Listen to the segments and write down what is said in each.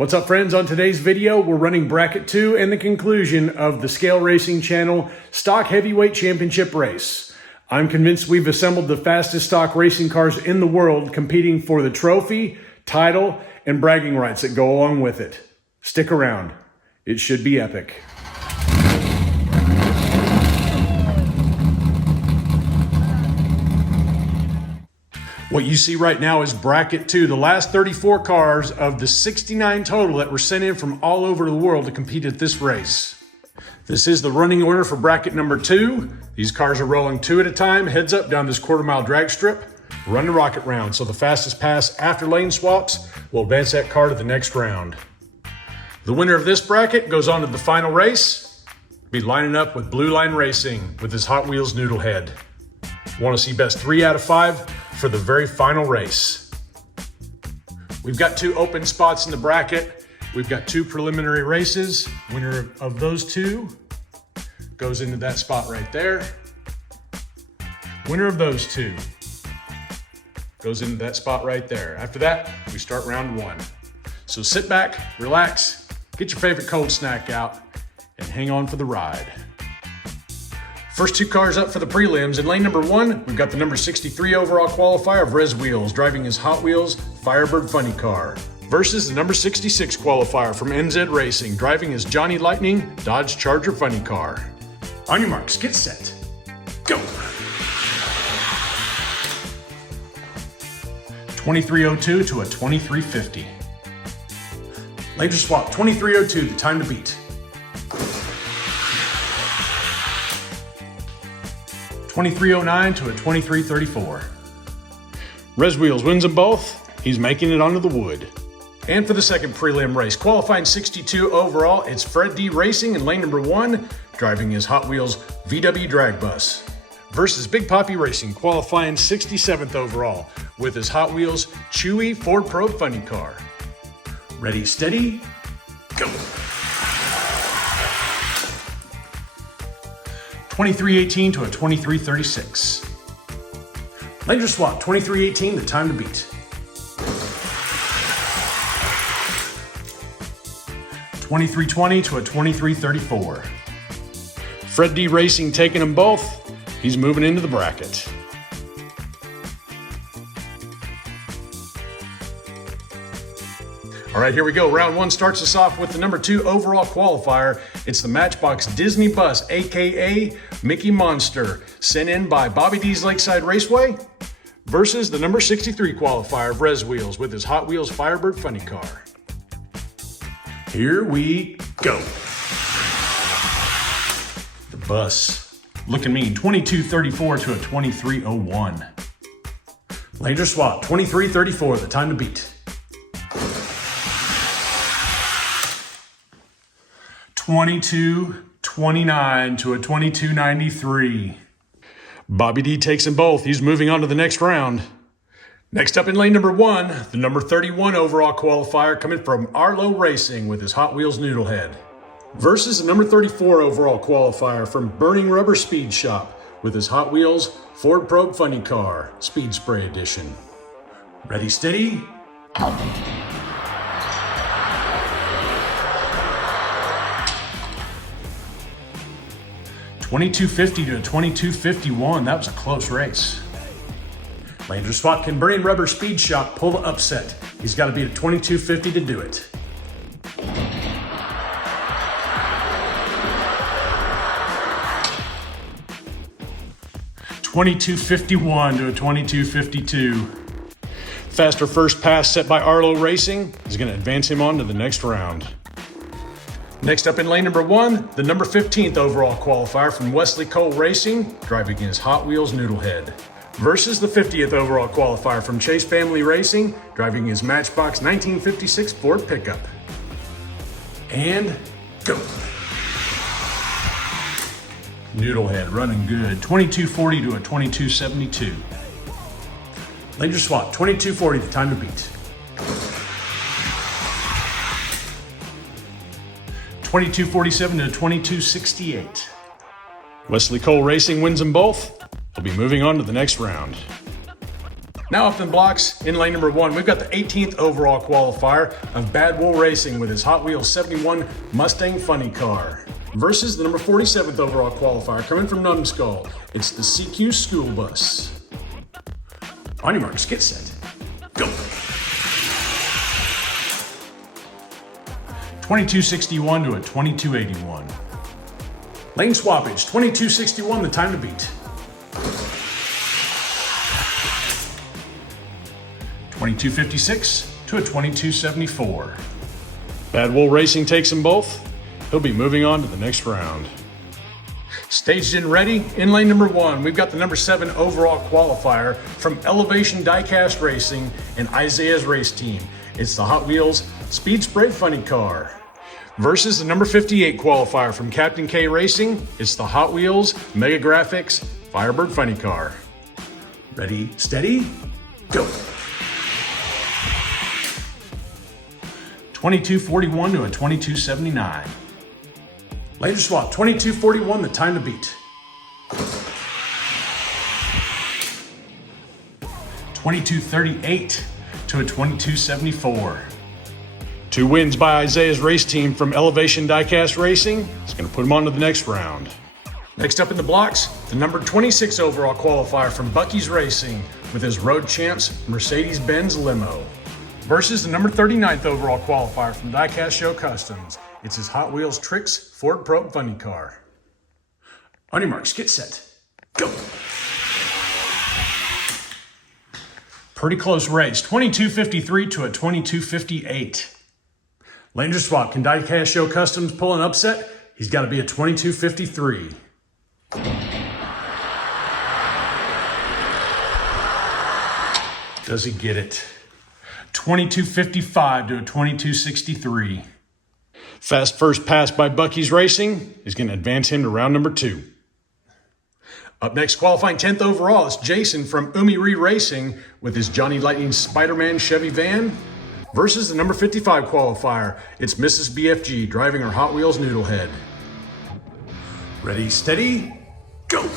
What's up, friends? On today's video, we're running bracket 2 and the conclusion of the Scale Racing Channel Stock Heavyweight Championship race. I'm convinced we've assembled the fastest stock racing cars in the world, competing for the trophy, title, and bragging rights that go along with it. Stick around. It should be epic. What you see right now is bracket 2, the last 34 cars of the 69 total that were sent in from all over the world to compete at this race. This is the running order for bracket number 2. These cars are rolling 2 at a time, heads up down this quarter-mile drag strip. Run the rocket round, so the fastest pass after lane swaps will advance that car to the next round. The winner of this bracket goes on to the final race. Be lining up with Blue Line Racing with his Hot Wheels noodle head. Want to see best 3 out of 5 for the very final race. We've got 2 open spots in the bracket. We've got 2 preliminary races. Winner of those 2 goes into that spot right there. Winner of those 2 goes into that spot right there. After that, we start round 1. So sit back, relax, get your favorite cold snack out, and hang on for the ride. First 2 cars up for the prelims. In lane number 1, we've got the number 63 overall qualifier of Rez Wheels, driving his Hot Wheels Firebird Funny Car, versus the number 66 qualifier from NZ Racing, driving his Johnny Lightning Dodge Charger Funny Car. On your marks, get set, go! 2302 to a 2350. Laser swap, 2302, the time to beat. 2309 to a 2334. Rez Wheels wins them both. He's making it onto the wood. And for the second prelim race, qualifying 62 overall, it's Fred D Racing in lane number 1, driving his Hot Wheels VW drag bus, versus Big Poppy Racing, qualifying 67th overall with his Hot Wheels Chewy Ford Probe Funny Car. Ready, steady, go! 2318 to a 2336. Laser swap, 2318, the time to beat. 2320 to a 2334. Fred D Racing taking them both. He's moving into the bracket. All right, here we go. Round 1 starts us off with the number 2 overall qualifier. It's the Matchbox Disney Bus, AKA Mickey Monster, sent in by Bobby D's Lakeside Raceway, versus the number 63 qualifier of Rez Wheels with his Hot Wheels Firebird Funny Car. Here we go. The bus looking mean, 2234 to a 2301. Laser swap, 2334, the time to beat. 2229 to a 2293. Bobby D takes them both. He's moving on to the next round. Next up in lane number 1, the number 31 overall qualifier coming from Arlo Racing with his Hot Wheels noodle head, versus the number 34 overall qualifier from Burning Rubber Speed Shop with his Hot Wheels Ford Probe Funny Car Speed Spray Edition. Ready, steady, go! 2250 to a 2251. That was a close race. Laser swap, can Burning Rubber Speed Shop pull the upset? He's got to beat a 2250 to do it. $22.51 to a 22.52. Faster first pass set by Arlo Racing is going to advance him on to the next round. Next up in lane number 1, the number 15th overall qualifier from Wesley Cole Racing, driving his Hot Wheels Noodlehead, versus the 50th overall qualifier from Chase Family Racing, driving his Matchbox 1956 Ford pickup. And go! Noodlehead running good, 2240 to a 2272. Laser swap, 2240, the time to beat. 2247 to 2268. Wesley Cole Racing wins them both. He'll be moving on to the next round. Now up in the blocks, in lane number 1, we've got the 18th overall qualifier of Bad Wolf Racing with his Hot Wheels 71 Mustang Funny Car. Versus the number 47th overall qualifier coming from Numbskull. It's the Siku School Bus. On your marks, get set, go. 2261 to a 2281. Lane swappage, 2261, the time to beat. 2256 to a 2274. Bad Wolf Racing takes them both. He'll be moving on to the next round. Staged and ready, in lane number 1, we've got the number 7 overall qualifier from Elevation Diecast Racing and Isaiah's race team. It's the Hot Wheels Speed Spray Funny Car. Versus the number 58 qualifier from Captain K Racing, it's the Hot Wheels Mega Graphics Firebird Funny Car. Ready, steady, go. 2241 to a 2279. Later swap, 2241, the time to beat. 2238 to a 2274. 2 wins by Isaiah's race team from Elevation Diecast Racing. It's going to put him on to the next round. Next up in the blocks, the number 26 overall qualifier from Bucky's Racing with his Road Champs Mercedes-Benz Limo. Versus the number 39th overall qualifier from Diecast Show Customs. It's his Hot Wheels Tricks Ford Probe Funny Car. On your marks, get set, go. Pretty close race, 2253 to a 2258. Laner swap, can Diecast Show Customs pull an upset? He's got to be a 2253. Does he get it? 2255 to a 2263. Fast first pass by Bucky's Racing is going to advance him to round number 2. Up next, qualifying 10th overall, is Jason from Umi Racing with his Johnny Lightning Spider-Man Chevy van. Versus the number 55 qualifier, it's Mrs. BFG driving her Hot Wheels Noodlehead. Ready, steady, go.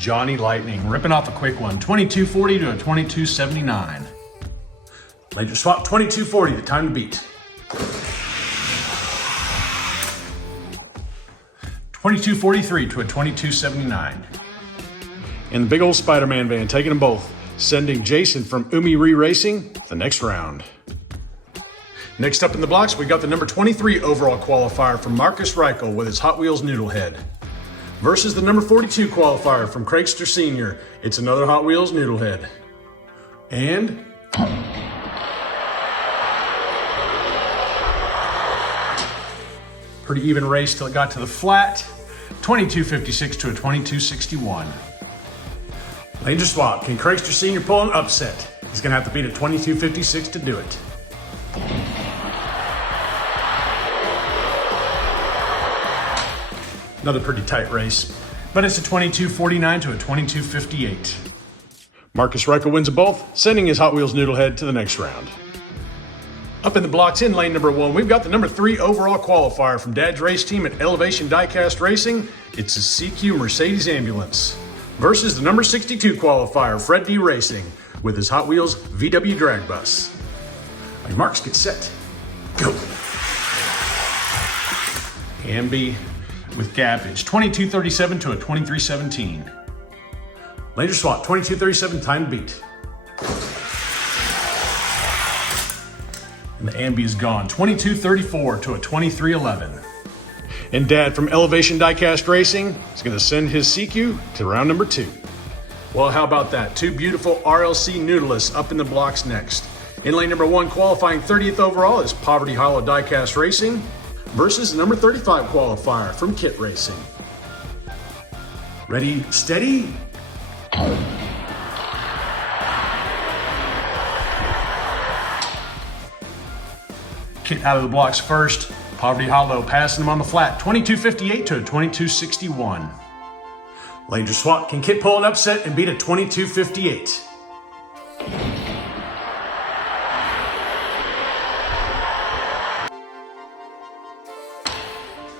Johnny Lightning ripping off a quick one, 2240 to a 2279. Later swap, 2240, the time to beat. 2243 to a 2279. And the big old Spider-Man van taking them both, sending Jason from Umi Racing to the next round. Next up in the blocks, we got the number 23 overall qualifier from Marcus Reichel with his Hot Wheels Noodlehead. Versus the number 42 qualifier from Craigster Sr. It's another Hot Wheels Noodlehead. And pretty even race till it got to the flat. 2256 to a 2261. Langer swap, can Craigster Sr. pull an upset? He's gonna have to beat a 2256 to do it. Another pretty tight race, but it's a 2249 to a 2258. Marcus Reichel wins them both, sending his Hot Wheels Noodlehead to the next round. Up in the blocks in lane number 1, we've got the number 3 overall qualifier from Dad's race team at Elevation Diecast Racing. It's a CQ Mercedes Ambulance. Versus the number 62 qualifier, Fred D Racing, with his Hot Wheels VW Drag Bus. On your marks, get set, go. Ambi with gappage, 2237 to a 2317. Later swap, 2237, time to beat. And the Ambi is gone, 2234 to a 2311. And Dad from Elevation Diecast Racing is going to send his CQ to round number 2. Well, how about that? 2 beautiful RLC Noodleists up in the blocks next. In lane number 1, qualifying 30th overall is Poverty Hollow Diecast Racing versus the number 35 qualifier from Kit Racing. Ready, steady, Kit out of the blocks first. Poverty Hollow passing him on the flat, 2258 to a 2261. Langer swap, can Kit pull an upset and beat a 2258?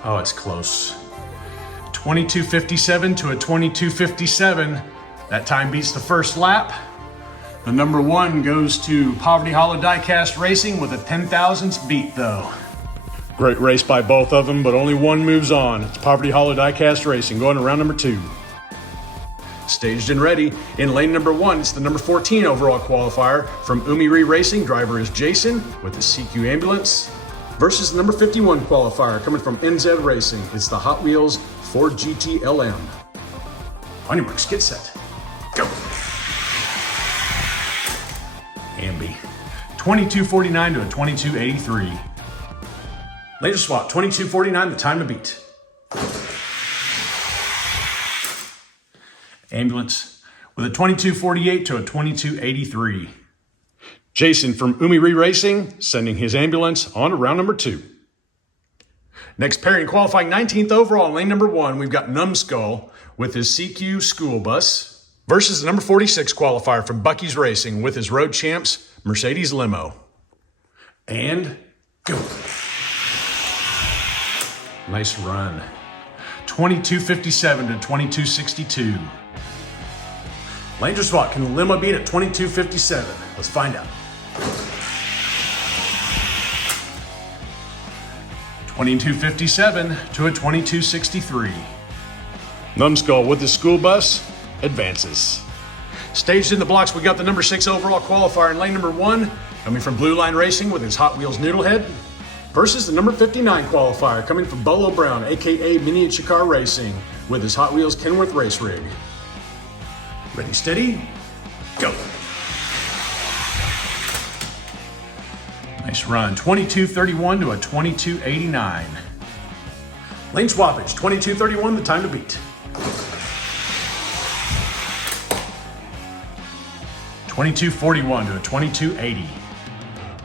Oh, it's close. 2257 to a 2257. That time beats the first lap. The number 1 goes to Poverty Hollow Diecast Racing with a 10,000ths beat though. Great race by both of them, but only one moves on. It's Poverty Hollow Diecast Racing going to round number 2. Staged and ready. In lane number 1, it's the number 14 overall qualifier from Umiri Racing. Driver is Jason with the Siku ambulance. Versus the number 51 qualifier coming from NZ Racing. It's the Hot Wheels Ford GT LM. On your marks, get set, go. Ambi, 22.49 to a 22.83. Laser swap, 22.49, the time to beat. Ambulance with a 22.48 to a 22.83. Jason from Umiri Racing sending his ambulance on to round number 2. Next pairing, qualifying 19th overall in lane number 1, we've got Numbskull with his CQ school bus versus the number 46 qualifier from Bucky's Racing with his Road Champs Mercedes limo. And go. Nice run. 22.57 to 22.62. Laser swap, can the limo beat at 22.57? Let's find out. 22.57 to a 22.63. Numbskull with the school bus advances. Staged in the blocks, we got the number 6 overall qualifier in lane number 1, coming from Blue Line Racing with his Hot Wheels Noodlehead, versus the number 59 qualifier coming from Bolo Brown, aka Miniature Car Racing, with his Hot Wheels Kenworth race rig. Ready, steady, go. Nice run, 22.31 to a 22.89. Lane swappage, 22.31, the time to beat. 22.41 to a 22.80.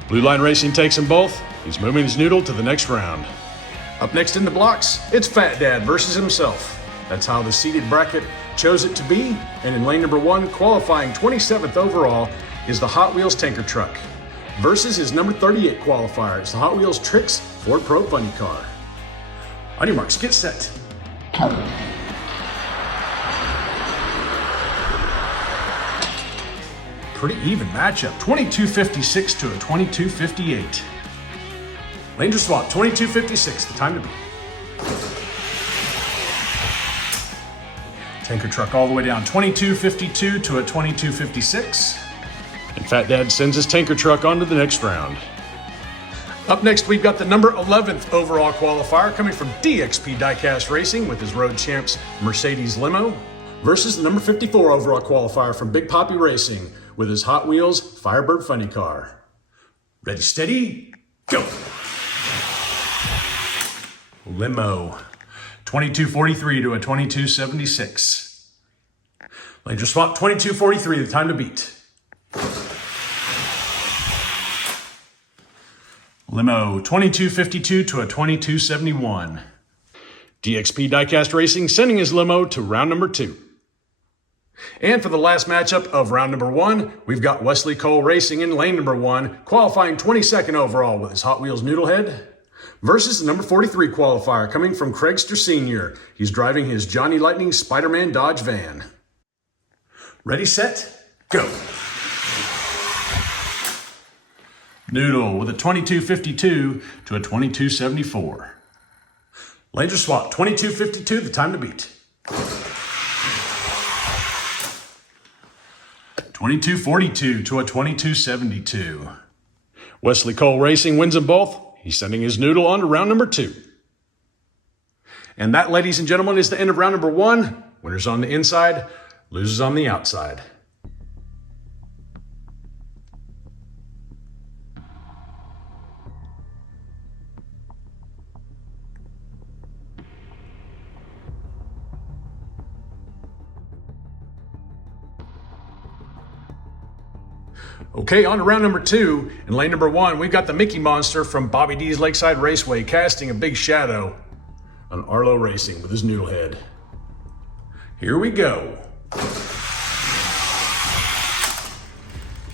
Blue Line Racing takes them both. He's moving his noodle to the next round. Up next in the blocks, it's Fat Dad versus himself. That's how the seated bracket chose it to be. And in lane number 1, qualifying 27th overall, is the Hot Wheels tanker truck versus his number 38 qualifier. It's the Hot Wheels Tricks Ford Pro Funny Car. On your marks, get set. Pretty even matchup, 22.56 to a 22.58. Laser swap, 22.56, the time to beat. Tanker truck all the way down, 22.52 to a 22.56. And Fat Dad sends his tanker truck on to the next round. Up next, we've got the number 11th overall qualifier coming from DXP Diecast Racing with his Road Champs Mercedes limo versus the number 54 overall qualifier from Big Poppy Racing with his Hot Wheels Firebird Funny Car. Ready, steady, go. Limo, 22.43 to a 22.76. Laser swap, 22.43, the time to beat. Limo, 22.52 to a 22.71. DXP Diecast Racing sending his limo to round number 2. And for the last matchup of round number 1, we've got Wesley Cole Racing in lane number 1, qualifying 22nd overall with his Hot Wheels Noodlehead, versus the number 43 qualifier coming from Craigster Sr. He's driving his Johnny Lightning Spider-Man Dodge van. Ready, set, go. Noodle with a 22.52 to a 22.74. Laser swap, 22.52, the time to beat. 22.42 to a 22.72. Wesley Cole Racing wins them both. He's sending his noodle on to round number 2. And that, ladies and gentlemen, is the end of round number 1. Winners on the inside, losers on the outside. Okay, on to round number 2. In lane number 1, we've got the Mickey Monster from Bobby D's Lakeside Raceway casting a big shadow on Arlo Racing with his Noodlehead. Here we go.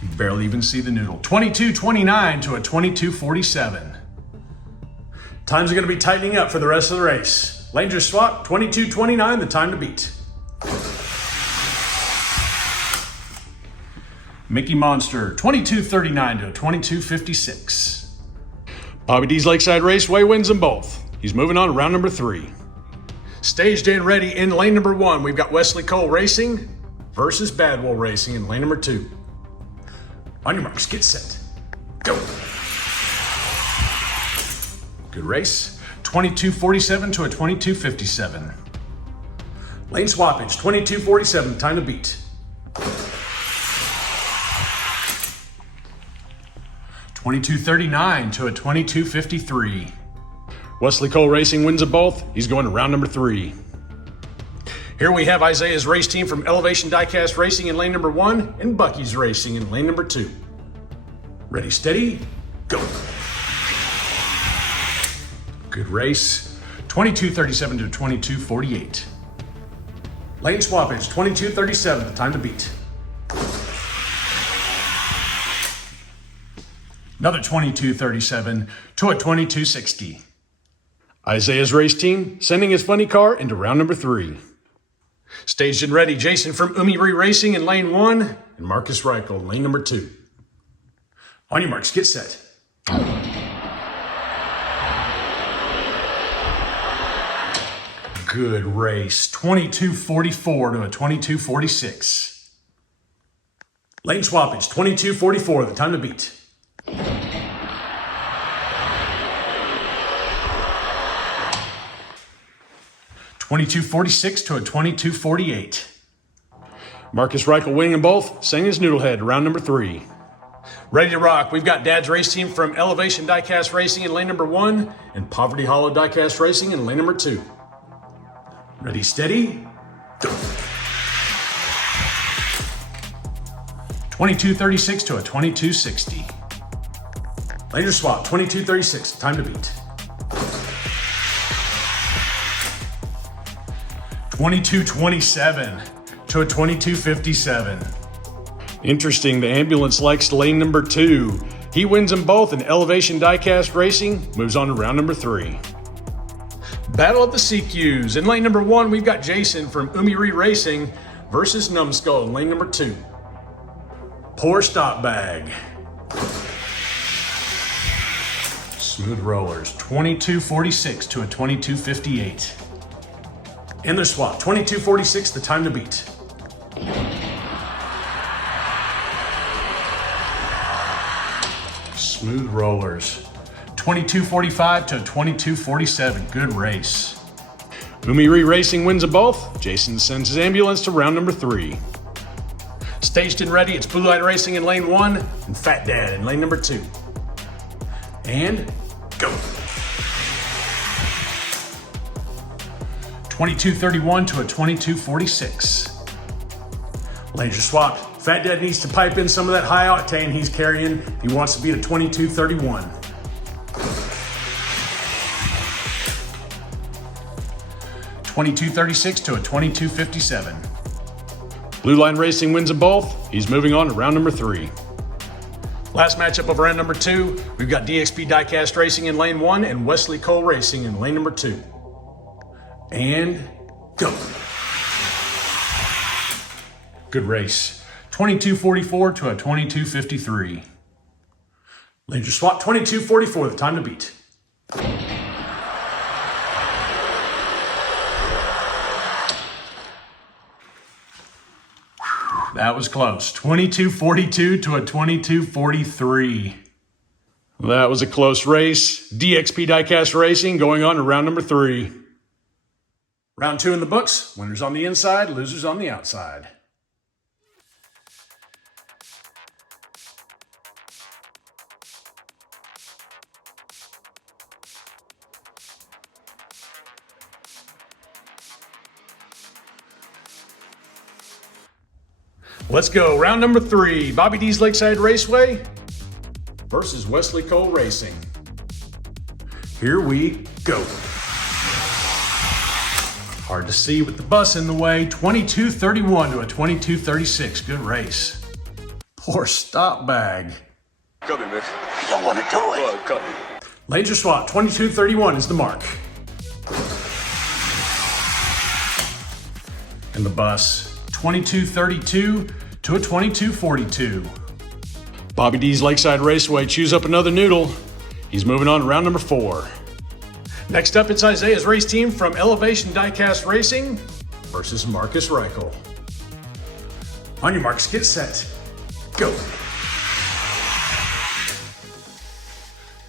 You barely even see the noodle. 22.29 to a 22.47. Times are going to be tightening up for the rest of the race. Laser swap, 22.29, the time to beat. Mickey Monster, 2239 to 2256. Bobby D's Lakeside Raceway wins them both. He's moving on to round number 3. Staged and ready in lane number 1, we've got Wesley Cole Racing versus Bad Wolf Racing in lane number 2. On your marks, get set, go. Good race. 2247 to a 2257. Lane swappage, 2247, time to beat. 2239 to a 2253. Wesley Cole Racing wins them both. He's going to round number 3. Here we have Isaiah's race team from Elevation Diecast Racing in lane number 1 and Bucky's Racing in lane number 2. Ready, steady, go. Good race. 2237 to 2248. Lane swappage, 2237, the time to beat. Another 2237 to a 2260. Isaiah's race team sending his funny car into round number 3. Staged and ready, Jason from Umiri Racing in lane 1 and Marcus Reichel in lane number 2. On your marks, get set. Good race. 2244 to a 2246. Lane swappage, 2244, the time to beat. $22.46 to a $22.48. Marcus Reichel winning them both, sending his noodlehead to round number 3. Ready to rock, we've got Dad's race team from Elevation Diecast Racing in lane number 1 and Poverty Hollow Diecast Racing in lane number 2. Ready, steady, go. 2236 to a 2260. Laser swap, 2236, time to beat. 2227 to a 2257. Interesting, the ambulance likes lane number 2. He wins them both in Elevation Diecast Racing, moves on to round number 3. Battle of the Sikus. In lane number 1, we've got Jason from Umiri Racing versus Numbskull in lane number 2. Poor stop bag. Smooth rollers, 2246 to a 2258. And their swap, 2246, the time to beat. Smooth rollers. 2245 to 2247. Good race. Umiri Racing wins them both. Jason sends his ambulance to round number 3. Staged and ready, it's Blue Line Racing in lane 1 and Fat Dad in lane number 2. And go. 2231 to a 2246. Laser swap. Fat Dad needs to pipe in some of that high octane he's carrying. He wants to beat a 2231. 2236 to a 2257. Blue Line Racing wins them both. He's moving on to round number 3. Last matchup of round number 2, we've got DXP Diecast Racing in lane 1 and Wesley Cole Racing in lane number 2. And go. Good race. 2244 to a 2253. Laser swap, 2244, the time to beat. That was close. 2242 to a 2243. That was a close race. DXP Diecast Racing going on to round number 3. Round 2 in the books. Winners on the inside, losers on the outside. Let's go. Round number 3. Bobby D's Lakeside Raceway versus Wesley Cole Racing. Here we go. Hard to see with the bus in the way. 2231 to a 2236. Good race. Poor stop bag. Cut me, man. You don't want to do it. Oh, cut me. Laser swap. 2231 is the mark. And the bus. 2232 to a 22-42. Bobby D's Lakeside Raceway chews up another noodle. He's moving on to round number 4. Next up, it's Isaiah's race team from Elevation Diecast Racing versus Marcus Reichel. On your marks, get set, go.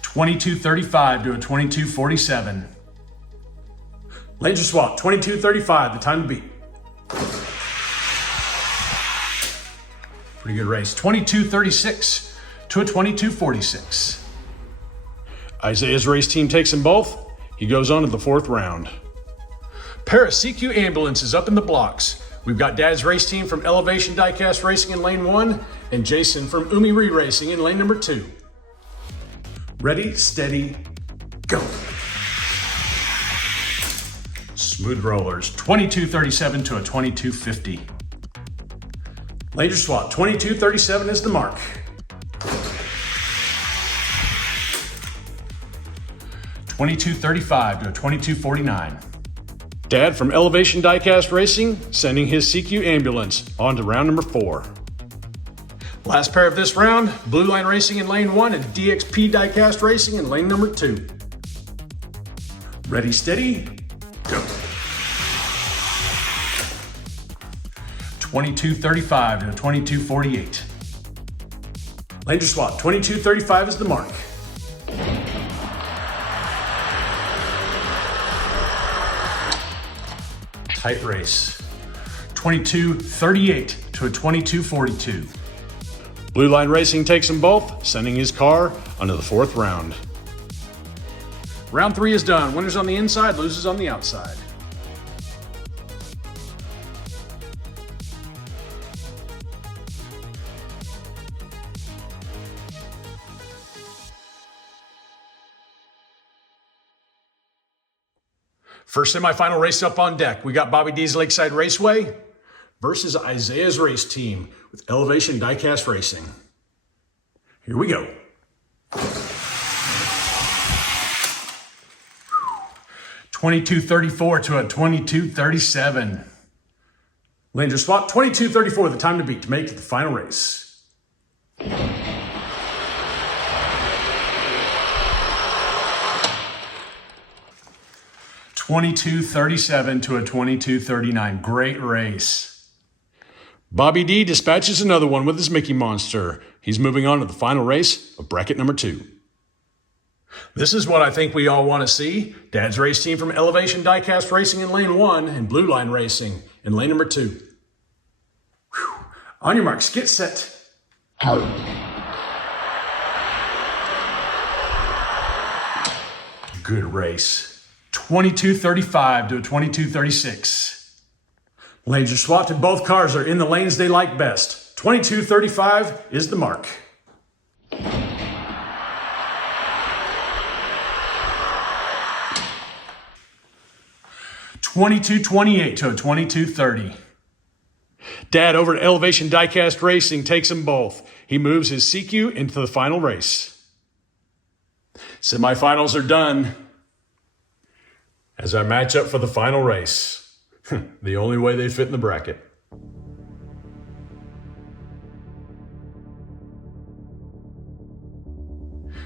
22-35 to a 22-47. Lanes are swapped, 22-35, the time to beat. Pretty good race, 22-36 to a 22-46. Isaiah's race team takes them both. He goes on to the 4th round. Pair of Siku ambulance is up in the blocks. We've got Dad's race team from Elevation Diecast Racing in lane 1 and Jason from Umi Re Racing in lane number 2. Ready, steady, go. Smooth rollers, 22-37 to a 22-50. Laser swap, 22-37 is the mark. 22-35 to a 22-49. Dad from Elevation Diecast Racing sending his CQ ambulance on to round number 4. Last pair of this round, Blue Line Racing in lane 1 and DXP Diecast Racing in lane number 2. Ready, steady, go. 22-35 to a 22-48. Laser swap, 22-35 is the mark. Tight race, 22-38 to a 22-42. Blue Line Racing takes them both, sending his car onto the 4th round. Round 3 is done. Winners on the inside, losers on the outside. First semifinal race up on deck. We got Bobby D's Lakeside Raceway versus Isaiah's race team with Elevation Diecast Racing. Here we go. 22-34 to a 22-37. Laser swap, 22-34, the time to beat to make it the final race. 22-37 to a 22-39. Great race. Bobby D dispatches another one with his Mickey Monster. He's moving on to the final race of bracket number 2. This is what I think we all want to see. Dad's race team from Elevation Diecast Racing in lane 1 and Blue Line Racing in lane number 2. Whew. On your marks, get set. Good race. 22-35 to a 22-36. Lanes are swapped and both cars are in the lanes they like best. 22-35 is the mark. 22-28 to a 22-30. Dad over at Elevation Diecast Racing takes them both. He moves his CQ into the final race. Semifinals are done. As I match up for the final race, the only way they fit in the bracket.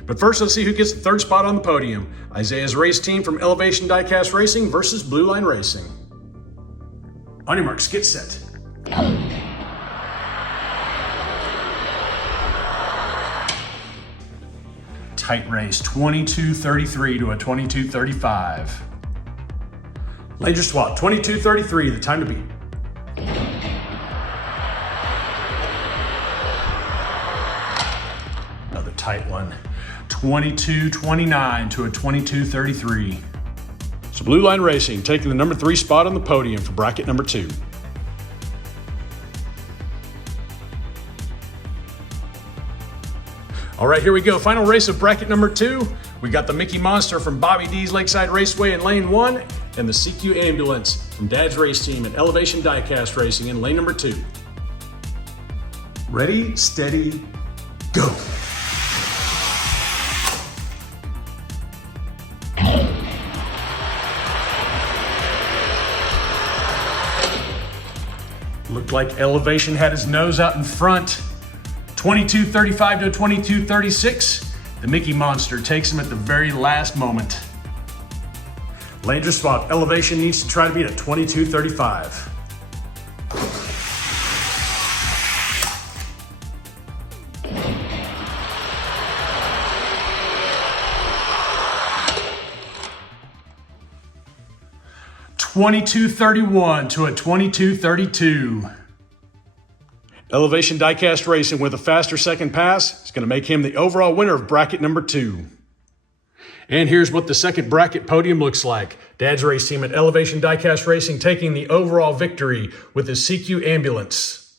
But first, let's see who gets the 3rd spot on the podium. Isaiah's race team from Elevation Diecast Racing versus Blue Line Racing. On your marks, get set. Tight race, 22-33 to a 22-35. Laser swap, 22-33, the time to beat. Another tight one, 22-29 to a 22-33. So Blue Line Racing taking the number 3 spot on the podium for bracket number 2. All right, here we go. Final race of bracket number 2. We got the Mickey Monster from Bobby D's Lakeside Raceway in lane 1 and the CQ Ambulance from Dad's race team at Elevation Diecast Racing in lane number 2. Ready, steady, go. Look Looked like Elevation had his nose out in front. 22:35 to 22:36. The Mickey Monster takes him at the very last moment. Laser swap. Elevation needs to try to beat a 22:35. $22.31 to a $22.32. Elevation Diecast Racing with a faster second pass is going to make him the overall winner of bracket number 2. And here's what the second bracket podium looks like. Dad's race team at Elevation Diecast Racing taking the overall victory with his Siku ambulance.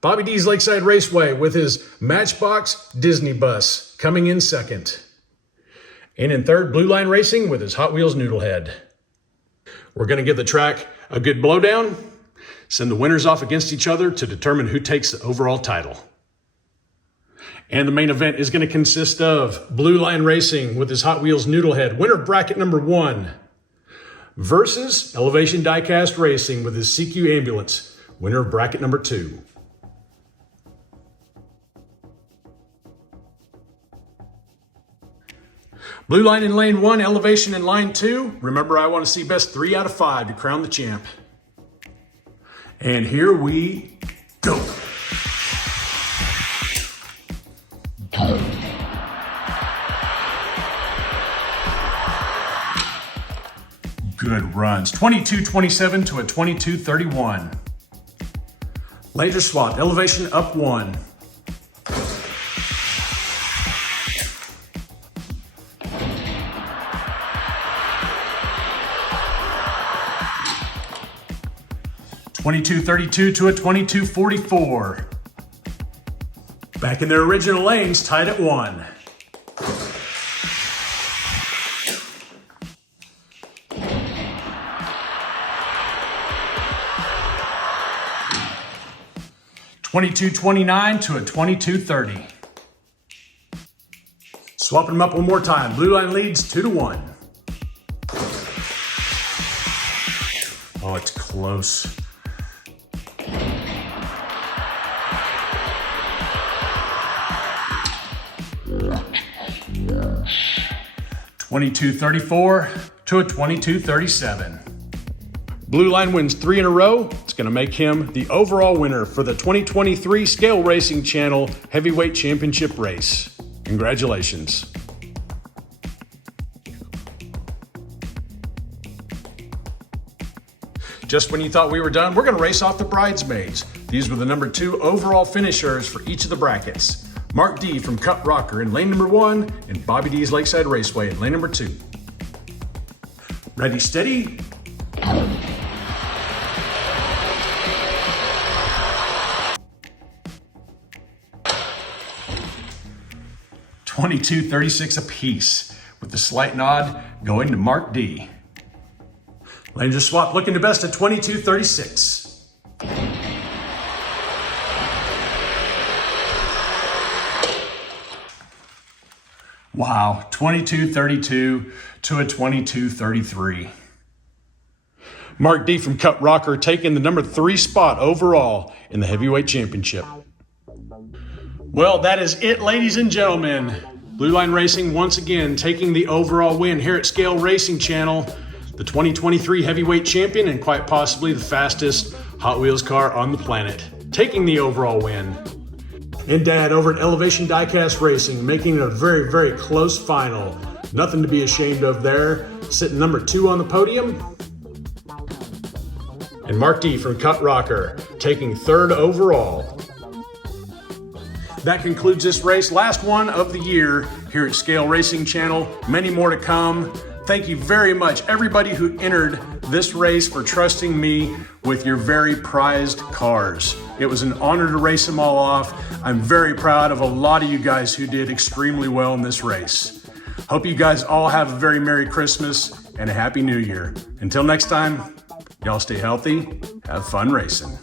Bobby D's Lakeside Raceway with his Matchbox Disney bus coming in second. And in third, Blue Line Racing with his Hot Wheels Noodlehead. We're going to give the track a good blowdown, send the winners off against each other to determine who takes the overall title. And the main event is going to consist of Blue Line Racing with his Hot Wheels Noodlehead, winner of bracket number 1, versus Elevation Diecast Racing with his CQ Ambulance, winner of bracket number 2. Blue Line in lane 1, Elevation in line 2. Remember, I want to see best 3 out of 5 to crown the champ. And here we go. Good runs. 22-27 to a 22-31. Laser swap. Elevation up 1. $22.32 to a $22.44. Back in their original lanes, tied at 1. $22.29 to a $22.30. Swapping them up one more time. Blue Line leads 2-1. Oh, it's close. $22.34 to a $22.37. Blue Line wins 3 in a row. It's going to make him the overall winner for the 2023 Scale Racing Channel Heavyweight Championship race. Congratulations. Just when you thought we were done, we're going to race off the bridesmaids. These were the number 2 overall finishers for each of the brackets. Mark D from Cut Rocker in lane number 1 and Bobby D's Lakeside Raceway in lane number 2. Ready, steady. $22.36 apiece, with the slight nod going to Mark D. Laser swap looking the best at $22.36. Wow, $22.32 to a $22.33. Mark D from Cut Rocker taking the number 3 spot overall in the Heavyweight Championship. Well, that is it, ladies and gentlemen. Blue Line Racing once again taking the overall win here at Scale Racing Channel, the 2023 Heavyweight Champion and quite possibly the fastest Hot Wheels car on the planet, taking the overall win. And Dad over at Elevation Diecast Racing, making it a very, very close final. Nothing to be ashamed of there. Sitting number 2 on the podium. And Mark D from Cut Rocker, taking 3rd overall. That concludes this race, last one of the year here at Scale Racing Channel. Many more to come. Thank you very much, everybody who entered this race, for trusting me with your very prized cars. It was an honor to race them all off. I'm very proud of a lot of you guys who did extremely well in this race. Hope you guys all have a very Merry Christmas and a Happy New Year. Until next time, y'all stay healthy, have fun racing.